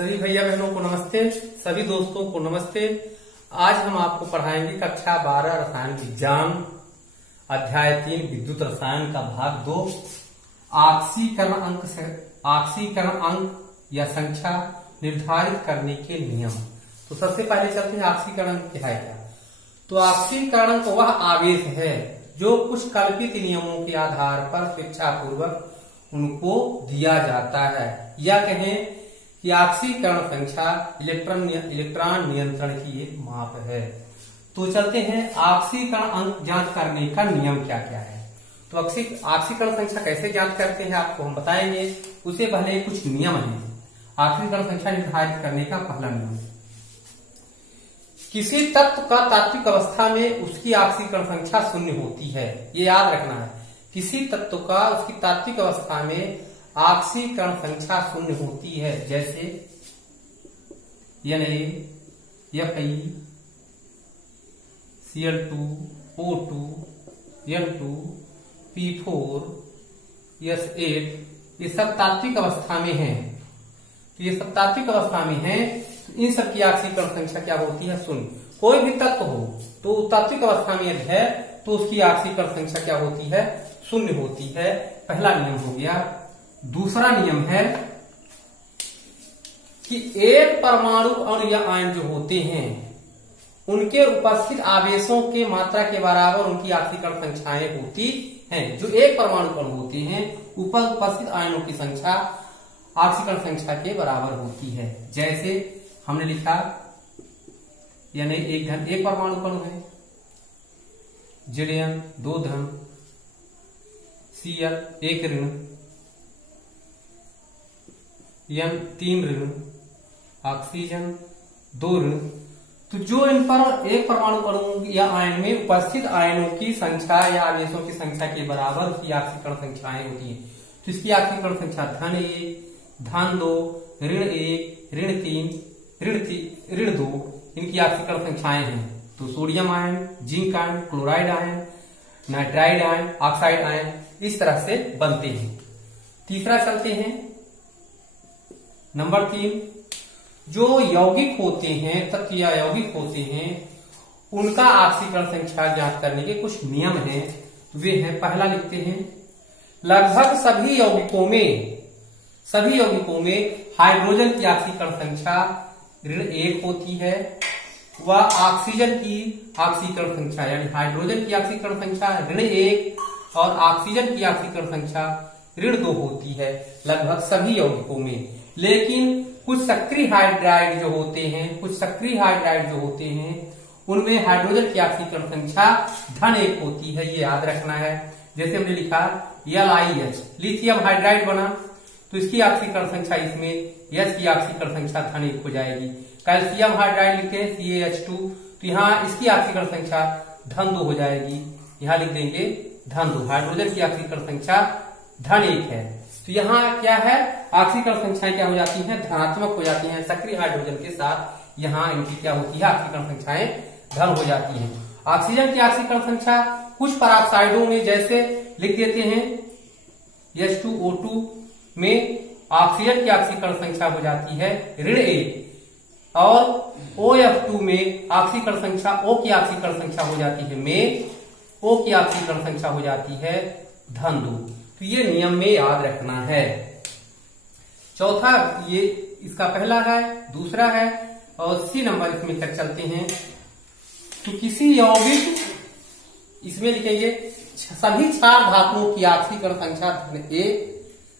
सभी भैया बहनों को नमस्ते, सभी दोस्तों को नमस्ते। आज हम आपको पढ़ाएंगे कक्षा 12 रसायन विज्ञान अध्याय 3 विद्युत रसायन का भाग 2 ऑक्सीकरण अंक या संख्या निर्धारित करने के नियम। तो सबसे पहले चलते हैं ऑक्सीकरण क्या है। क्या तो ऑक्सीकरण वह आवेश है जो कुछ कल्पित नियमों के आधार पर स्वेच्छापूर्वक उनको दिया जाता है, या कहें कि ऑक्सीकरण संख्या इलेक्ट्रॉन नियंत्रण की एक माप है। तो चलते हैं ऑक्सीकरण अंक जांच करने का नियम क्या क्या है। तो ऑक्सीकरण संख्या कैसे जांच करते हैं आपको हम बताएंगे। उससे पहले कुछ नियम हैं। ऑक्सीकरण संख्या निर्धारित करने का पहला नियम, किसी तत्व का तात्विक अवस्था में उसकी ऑक्सीकरण संख्या 0 होती है। ये याद रखना है, किसी तत्व का उसकी तात्विक अवस्था में ऑक्सीकरण संख्या 0 होती है। जैसे Na, Fe, Cl2, O2, N2, P4, S8, ये सब तात्विक अवस्था में हैं। तो ये सब तात्विक अवस्था में हैं, तो इन सब की ऑक्सीकरण संख्या क्या होती है? 0। कोई भी तत्व हो तो तात्विक अवस्था में यदि है तो उसकी ऑक्सीकरण संख्या क्या होती है? 0 होती है। पहला नियम हो गया। दूसरा नियम है कि एक परमाणु अणु या आयन जो होते हैं उनके उपस्थित आवेशों के मात्रा के बराबर उनकी ऑक्सीकरण संख्याएं होती हैं। जो एक परमाणु अणु होते हैं उपस्थित आयनों की संख्या ऑक्सीकरण संख्या के बराबर होती है। जैसे हमने लिखा यानी एक परमाणु अणु है, Zn 2 धन, Cl 1 ऋण, N 3 ऋण, ऑक्सीजन 2 ऋण। तो जो इन पर एक परमाणु अणु या आयन में उपस्थित आयनों की संख्या या आवेशों की संख्या के बराबर उसकी ऑक्सीकरण संख्याएं होती हैं। तो इसकी ऑक्सीकरण संख्या धन 1, धन 2, ऋण 1, ऋण 3, ऋण 2 इनकी ऑक्सीकरण संख्याएं हैं। तो sodium ion, zinc ion, chloride ion, nitride ion, oxide ion इस तरह से बनते हैं। तीसरा चलते हैं नंबर 3, जो यौगिक होते हैं, तत्व या यौगिक होते हैं उनका ऑक्सीकरण संख्या ज्ञात करने के कुछ नियम हैं। वे हैं, पहला लिखते हैं, लगभग सभी यौगिकों में हाइड्रोजन की ऑक्सीकरण संख्या ऋण 1 होती है। वह ऑक्सीजन की ऑक्सीकरण संख्या यानी हाइड्रोजन की ऑक्सीकरण संख्या ऋण 1 और ऑक्सीजन की ऑक्सीकरण संख्या ऋण 2 होती है लगभग सभी यौगिकों में। लेकिन कुछ सक्रिय हाइड्राइड जो होते हैं उनमें हाइड्रोजन की ऑक्सीकरण संख्या धन 1 होती है। ये याद रखना है। जैसे हमने लिखा LiH, लिथियम हाइड्राइड बना तो इसकी ऑक्सीकरण संख्या इसमें H की ऑक्सीकरण संख्या धन 1 हो जाएगी। कैल्शियम हाइड्राइड लिखते हैं CaH2, तो यहाँ इसकी ऑक्सीकरण संख्या धन 2 हो जाएगी। यहाँ लिख देंगे धन 2। हाइड्रोजन की ऑक्सीकरण संख्या धन 1 है। तो यहाँ क्या है, ऑक्सीकरण संख्याएं क्या हो जाती हैं? धनात्मक हो जाती हैं। सक्रिय हाइड्रोजन के साथ यहाँ इनकी क्या होती है? ऑक्सीकरण संख्याएं धन हो जाती हैं। ऑक्सीजन की ऑक्सीकरण संख्या कुछ पराक्साइडों में जैसे लिख देते हैं H2O2 में ऑक्सीजन की ऑक्सीकरण संख्या हो जाती है ऋण 1 और OF2 में ऑक्सीकरण संख्या O की ऑक्सीकरण संख्या हो जाती है O की ऑक्सीकरण संख्या हो जाती है धन 2। तो ये नियम में याद रखना है। चौथा, ये इसका पहला है। दूसरा है और C नंबर इसमें तक चलते हैं। तो किसी यौगिक, इसमें लिखेंगे सभी क्षार धातुओं की ऑक्सीकरण संख्या धन 1।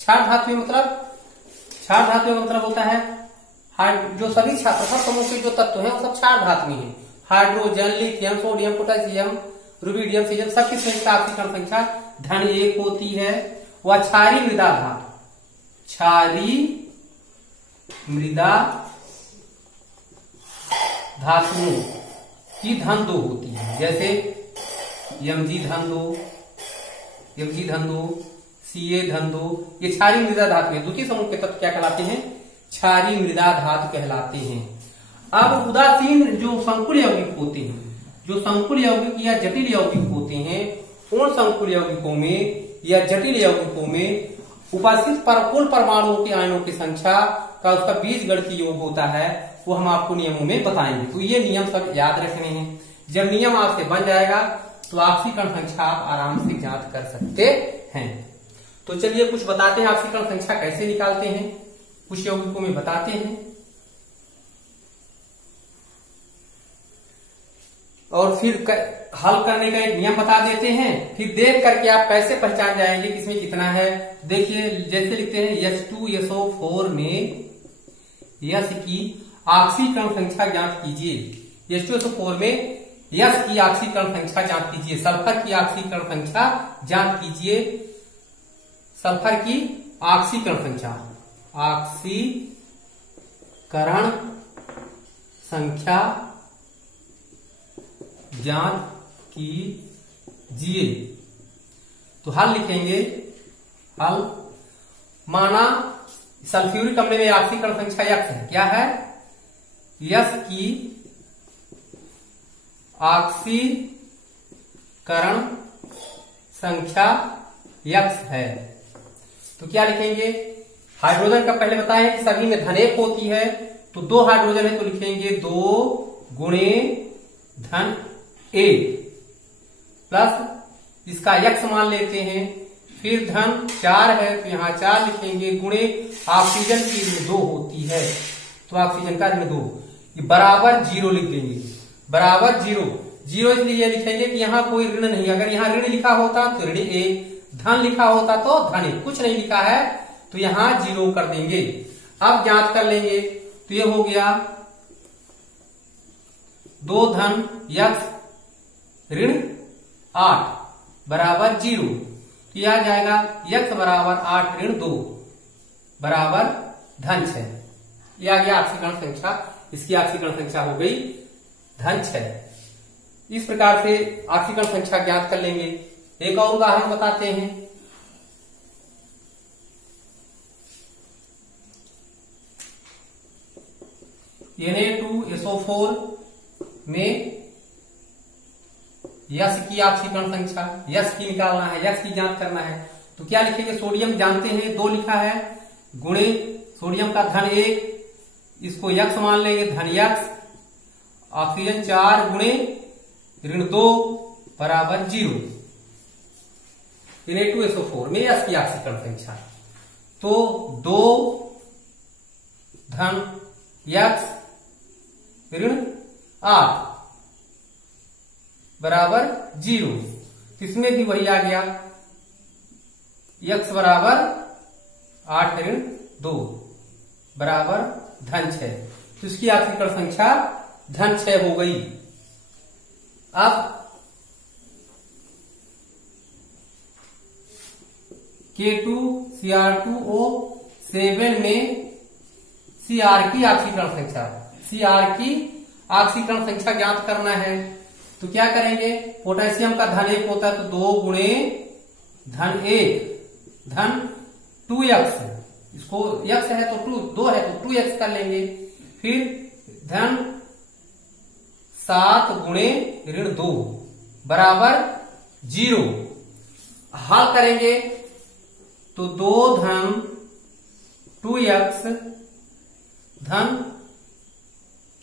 क्षार धातु में मतलब होता है जो सभी प्रथम समूह के जो तत्व हैं वो सब क्षार धातु में है। Hydrogen, lithium, sodium, potassium, rubidium, caesium सबकी संयुक्त ऑक्सीकरण संख्या धन 1 होती है। वह क्षारीय मृदा धातुओं की धन 2 होती है। जैसे Mg धन 2, Ca धन 2 ये क्षारीय मृदा धातु है। द्वितीय समूह के तत्व क्या कहलाते हैं? क्षारीय मृदा धातु कहलाते हैं। अब उदासीन जो संकुल यौगिक होते हैं, जो संकुल यौगिक या जटिल यौगिक होते हैं, उन संकुल यौगिकों में या जटिल यौगिकों में उपस्थित कुल परमाणुओं के आयनों की संख्या का उसका बीजगणितीय योग होता है वो हम आपको नियमों में बताएंगे। तो ये नियम सब याद रखने हैं। जब नियम आपसे बन जाएगा तो आपसी कण संख्या आप आराम से जांच कर सकते हैं। तो चलिए कुछ बताते हैं आपसी कण संख्या कैसे निकालते हैं, कुछ यौगिकों में बताते हैं और फिर हल करने का एक नियम बता देते हैं। फिर देख करके आप कैसे पहचान जाएंगे कि इसमें कितना है। देखिए जैसे लिखते हैं H2SO4 में यश की आपसी कण संख्या ज्ञात कीजिए। H2SO4 में यश की आपसी कण संख्या ज्ञात कीजिए। सल्फर की आपसी कण संख्या ज्ञात कीजिए। सल्फर की आपसी कण संख्या, ऑक्सीकरण संख्या ज्ञात कीजिए। तो हल लिखेंगे। हल माना सल्फ्यूरिक अम्ल में ऑक्सीकरण संख्या यक्स है। क्या है? यश की ऑक्सीकरण संख्या यक्स है। तो क्या लिखेंगे? हाइड्रोजन का पहले बताएं कि सभी में धन 1 होती है। तो 2 हाइड्रोजन है तो लिखेंगे 2 गुणे धन 1 प्लस इसका यक्स मान लेते हैं। फिर धन 4 है तो यहां 4 लिखेंगे गुणे ऑक्सीजन की ऋण 2 होती है तो ऑक्सीजन का ऋण 2 बराबर 0 लिख देंगे। बराबर 0 इसलिए लिखेंगे कि यहाँ कोई ऋण नहीं। अगर यहाँ ऋण लिखा होता तो ऋण 1, धन लिखा होता तो धन 1, कुछ नहीं लिखा है तो यहां 0 कर देंगे। अब जांच कर लेंगे तो ये हो गया 2 धन यक्स ऋण 8 बराबर 0। तो यह आ जाएगा यक्स बराबर 8 ऋण 2 बराबर धन 6। यह आ गया ऑक्सीकरण संख्या। इसकी ऑक्सीकरण संख्या हो गई धन 6। इस प्रकार से ऑक्सीकरण संख्या ज्ञात कर लेंगे। एक और उदाहरण बताते हैं। Na2SO4 में यश की ऑक्सीकरण संख्या, यश की निकालना है, यश की जांच करना है। तो क्या लिखेंगे? सोडियम जानते हैं 2 लिखा है गुणे सोडियम का धन 1, इसको यक्स मान लेंगे धन यक्स। ऑक्सीजन 4 गुणे ऋण 2 बराबर 0। Na2SO4 में यश की ऑक्सीकरण संख्या तो 2 धन यक्स ऋण 8 बराबर 0। इसमें भी वही आ गया यक्स बराबर 8 ऋण 2 बराबर धन 6। तो इसकी ऑक्सीकरण संख्या धन 6 हो गई। अब K2Cr2O7 में Cr की ऑक्सीकरण संख्या, Cr की ऑक्सीकरण संख्या ज्ञात करना है। तो क्या करेंगे? पोटेशियम का धन 1 होता है तो 2 गुणे धन 1 धन 2x, इसको x है तो 2 है तो 2x कर लेंगे। फिर धन 7 गुणे ऋण 2 बराबर 0। हल करेंगे तो 2 धन 2x धन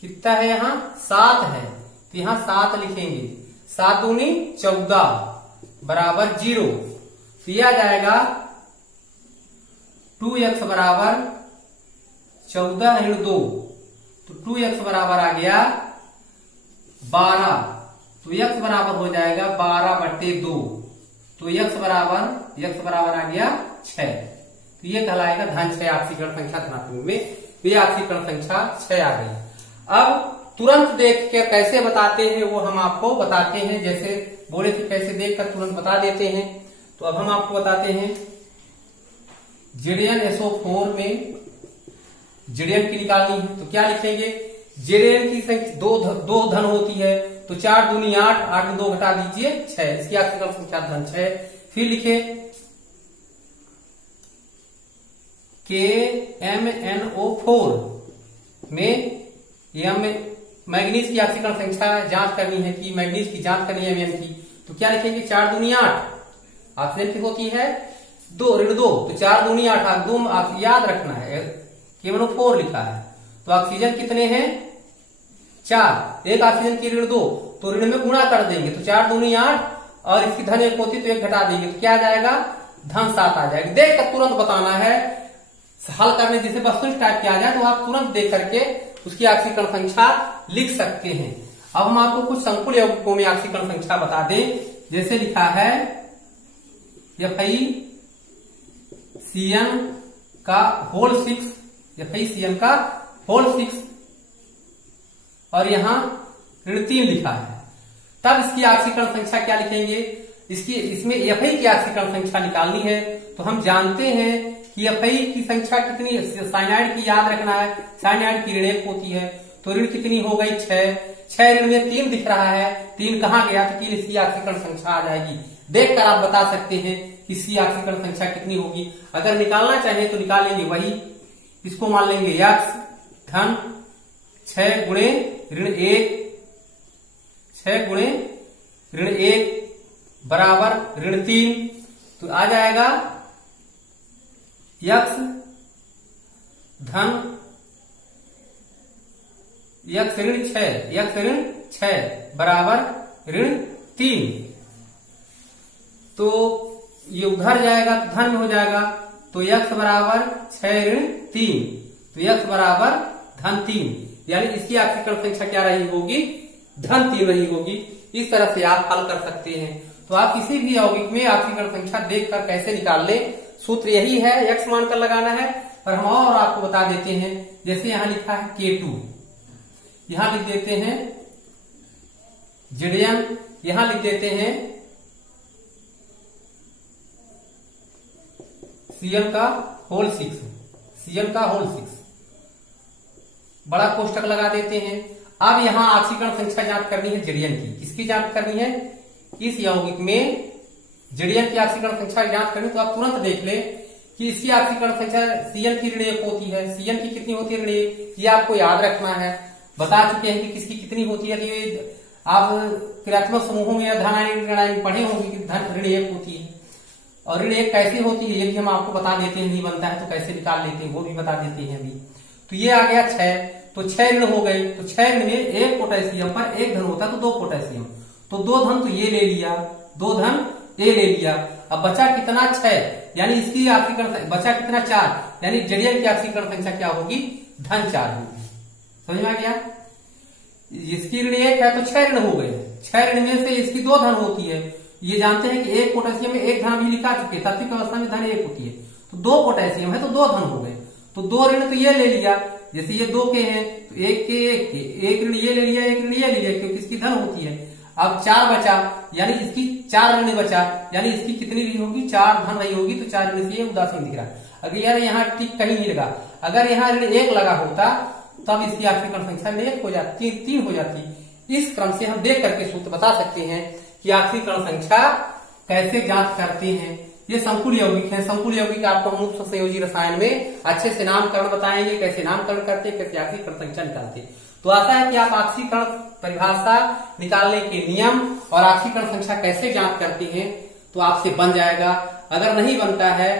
कितना है? यहां 7 है तो यहां 7 लिखेंगे। 7 दूनी 14 बराबर 0। तो यह आ जाएगा 2x बराबर 14 ऋण 2। तो 2x बराबर आ गया 12। तो x बराबर हो जाएगा 12/2। तो x बराबर आ गया 6। तो ये कहलाएगा धन 6 ऑक्सीकरण संख्या धनात्मक में। ये ऑक्सीकरण संख्या 6 आ गई। अब तुरंत देख के कैसे बताते हैं वो हम आपको बताते हैं। जैसे बोले थे कैसे देखकर तुरंत बता देते हैं। तो अब हम आपको बताते हैं ZnSO4 में Zn की निकालनी है। तो क्या लिखेंगे? Zn की संख्या 2 धन होती है तो 4 दूनी 8, 8 में 2 घटा दीजिए 6। इसकी ऑक्सीकरण संख्या धन 6। फिर लिखे KMnO4 में मैग्नीज की ऑक्सीकरण संख्या जांच करनी है कि मैग्नीज की जांच करनी है Mn की। तो क्या लिखेंगे? 4 दूनी 8, ऑक्सीजन की होती है 2 ऋण 2 तो 4 दूनी 8 2 आप याद रखना है। KMnO4 लिखा है। तो ऑक्सीजन कितने हैं? 4। एक ऑक्सीजन की ऋण 2, तो ऋण में गुणा कर देंगे तो 4 दूनी 8, और इसकी धन 1 होती तो 1 घटा देंगे तो क्या आ जाएगा? धन 7 आ जाएगा। देख कर तुरंत बताना है, हल करने जिसे वस्तुनिष्ठ टाइप किया जाए तो आप तुरंत देख करके उसकी ऑक्सीकरण संख्या लिख सकते हैं। अब हम आपको कुछ संकुल यौगिकों में ऑक्सीकरण संख्या बता दें। जैसे लिखा है FeCN का होल 6, FeCN का होल 6, और यहां ऋण 3 लिखा है। तब इसकी ऑक्सीकरण संख्या क्या लिखेंगे? इसमें Fe की ऑक्सीकरण संख्या निकालनी है। तो हम जानते हैं कि Fe की संख्या कितनी, साइनाइड की याद रखना है, साइनाइड की ऋण 1 होती है, तो ऋण कितनी हो गई? 6 ऋण में 3 दिख रहा है, 3 कहां गया? तो 3 इसकी ऑक्सीकरण संख्या आ जाएगी। देखकर आप बता सकते हैं इसकी ऑक्सीकरण संख्या कितनी होगी। अगर निकालना चाहे तो निकाल लेंगे, वही इसको मान लेंगे x धन 6 गुणे ऋण 1, 6 गुणे ऋण 1 बराबर ऋण 3, तो आ जाएगा x धन x ऋण 6 बराबर ऋण 3। तो ये उधर जाएगा तो धन में हो जाएगा, तो x बराबर 6 ऋण 3, तो x बराबर धन 3, यानी इसकी ऑक्सीकरण संख्या क्या रही होगी? धन 3 रही होगी। इस तरह से आप हल कर सकते हैं। तो आप किसी भी यौगिक में ऑक्सीकरण संख्या देखकर कैसे निकाल ले, सूत्र यही है, x मानकर लगाना है। और हम और आपको बता देते हैं, जैसे यहां लिखा है K2, यहां लिख देते हैं Zn, यहां लिख देते हैं Cn का होल 6, Cn का होल 6, बड़ा कोष्टक लगा देते हैं। अब यहां ऑक्सीकरण संख्या जांच करनी है Zn की। किसकी जांच करनी है? इस यौगिक में Zn की ऑक्सीकरण संख्या जांच करनी। तो आप तुरंत देख ले कि इसकी ऑक्सीकरण संख्या Cn की ऋण 1 होती है। Cn की कितनी होती है? ऋण 1। ये आपको याद रखना है, बता चुके हैं कि किसकी कितनी होती है। ये आप क्रियात्मक समूहों में या धनायन ऋणायन पढ़े होंगे कि धन ऋण 1 होती है। और ऋण 1 कैसे होती है ये भी हम आपको बता देते हैं, नहीं बनता है तो कैसे निकाल लेते हैं वो भी बता देते हैं अभी। तो ये आ गया 6, तो 6 ऋण हो गए, तो 6 ऋण में 1 पोटेशियम पर 1 धन होता है, तो 2 पोटेशियम, तो 2 धन तो ये ले लिया, 2 धन ये ले लिया। अब बचा कितना? 6, यानी इसकी ऑक्सीकरण बचा कितना? 4, यानी Zn की ऑक्सीकरण संख्या क्या होगी? धन 4 होगी। समझ में आ गया? इसकी ऋण 1 है तो 6 ऋण हो गए, 6 ऋण में से इसकी 2 धन होती है। ये जानते हैं कि 1 पोटेशियम में 1 धन अभी लिखा चुके, तात्विक अवस्था में धन 1 होती है, तो 2 पोटेशियम है तो 2 धन हो गए, तो 2 ऋण तो ये ले लिया। जैसे ये 2 के हैं तो 1 के 1 के, 1 ऋण ये ले लिया, 1 ऋण ये ले लिया, क्योंकि इसकी धन होती है। अब 4 बचा, यानी इसकी 4 ऋण बचा, यानी इसकी कितनी रही होगी? 4 धन रही होगी, तो 4 ऋण से ये उदासीन दिख रहा है। अगर यार यहाँ टिक कहीं नहीं लगा, अगर यहाँ ऋण 1 लगा होता तब इसकी ऑक्सीकरण संख्या 1 हो जाती, 3 हो जाती। इस क्रम से हम देख करके सूत्र बता सकते हैं कि ऑक्सीकरण संख्या कैसे जांच करते हैं। ये संकुल यौगिक है। संकुल यौगिक आपको हम उप संयोजी रसायन में अच्छे से नामकरण बताएंगे, कैसे नामकरण करते, कैसे ऑक्सीकरण संख्या निकालते। तो आशा है कि आप ऑक्सीकरण परिभाषा निकालने के नियम और ऑक्सीकरण संख्या कैसे जांच करते हैं तो आपसे बन जाएगा। अगर नहीं बनता है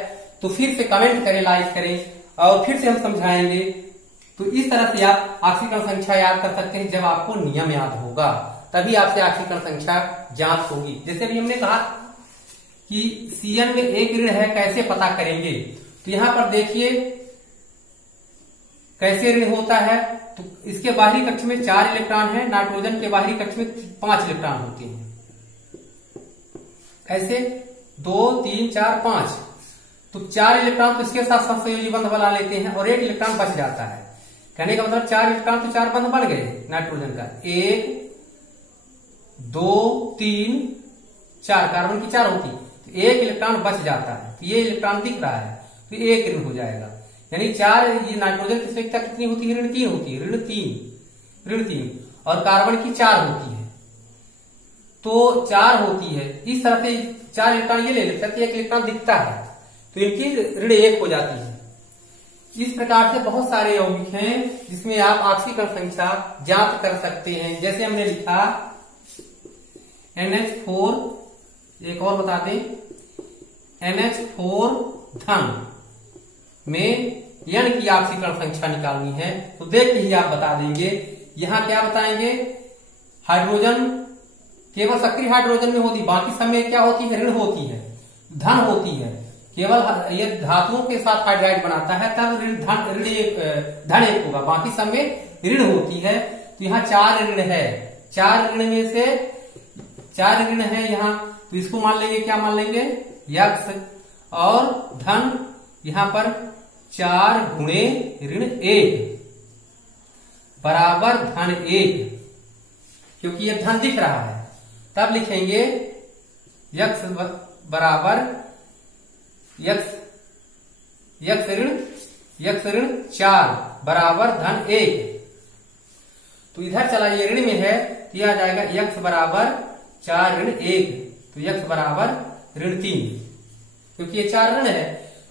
तो फिर से कमेंट करें, लाइक करें और फिर से हम समझाएंगे। तो इस तरह से आप ऑक्सीकरण संख्या याद कर सकते हैं। जब आपको नियम याद होगा तभी आपसे ऑक्सीकरण संख्या जांच होगी। जैसे भी हमने कहा कि Cn में 1 ऋण है, कैसे पता करेंगे? तो यहां पर देखिए कैसे ऋण होता है। तो इसके बाहरी कक्ष में 4 इलेक्ट्रॉन है, नाइट्रोजन के बाहरी कक्ष में 5 इलेक्ट्रॉन होते हैं। ऐसे 2 3 4 5, तो 4 इलेक्ट्रॉन तो इसके साथ सहसंयोजी बंध बना लेते हैं और 1 इलेक्ट्रॉन बच जाता है। कहने का मतलब 4 इलेक्ट्रॉन तो 4 बंध बन गए नाइट्रोजन का, 1 2 3 4, कार्बन की 4 होती, तो 1 इलेक्ट्रॉन बच जाता है। तो ये इलेक्ट्रॉन दिख रहा है तो 1 ऋण हो जाएगा। यानी 4, ये नाइट्रोजन की संख्या कितनी होती है? ऋण 3 होती है, ऋण 3 और कार्बन की 4 होती है, तो 4 होती है। इस तरह से 4 इलेक्ट्रॉन ये ले लेते हैं, 1 इलेक्ट्रॉन दिखता है तो इनकी ऋण 1 हो जाती है। इस प्रकार से बहुत सारे यौगिक हैं जिसमें आप ऑक्सीकरण संख्या जांच कर सकते हैं। जैसे हमने लिखा NH4, एक और बता दें, NH4 धन में n की ऑक्सीकरण संख्या निकालनी है तो देख के ही आप बता देंगे। यहाँ क्या बताएंगे, हाइड्रोजन केवल सक्रिय हाइड्रोजन में होती, बाकी सब में क्या होती है, ऋण होती है, धन होती है। केवल ये धातुओं के साथ हाइड्राइड बनाता है तब धन एक होगा, बाकी सब में ऋण होती है। तो यहाँ 4 ऋण है, 4 ऋण में से 4 ऋण है यहाँ, तो इसको मान लेंगे, क्या मान लेंगे, यक्स, और धन यहाँ पर 4 गुणे ऋण 1 बराबर धन 1, क्योंकि ये धन दिख रहा है। तब लिखेंगे यक्स बराबर यक्स ऋण 4 बराबर धन 1। तो इधर चला, ये ऋण में है, किया जाएगा यक्स बराबर 4 ऋण 1, तो यक्स बराबर ऋण 3, क्योंकि ये 4 ऋण है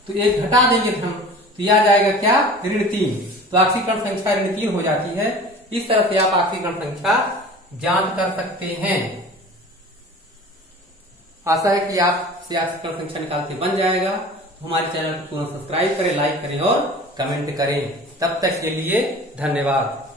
तो 1 घटा देंगे धन, तो यह आ जाएगा क्या, ऋण 3। तो ऑक्सीकरण संख्या ऋण 3 हो जाती है। इस तरह से आप ऑक्सीकरण संख्या जांच कर सकते हैं। आशा है कि आप से ऑक्सीकरण संख्या निकालते बन जाएगा। तो हमारे चैनल को तुरंत सब्सक्राइब करें, लाइक करें और कमेंट करें। तब तक के लिए धन्यवाद।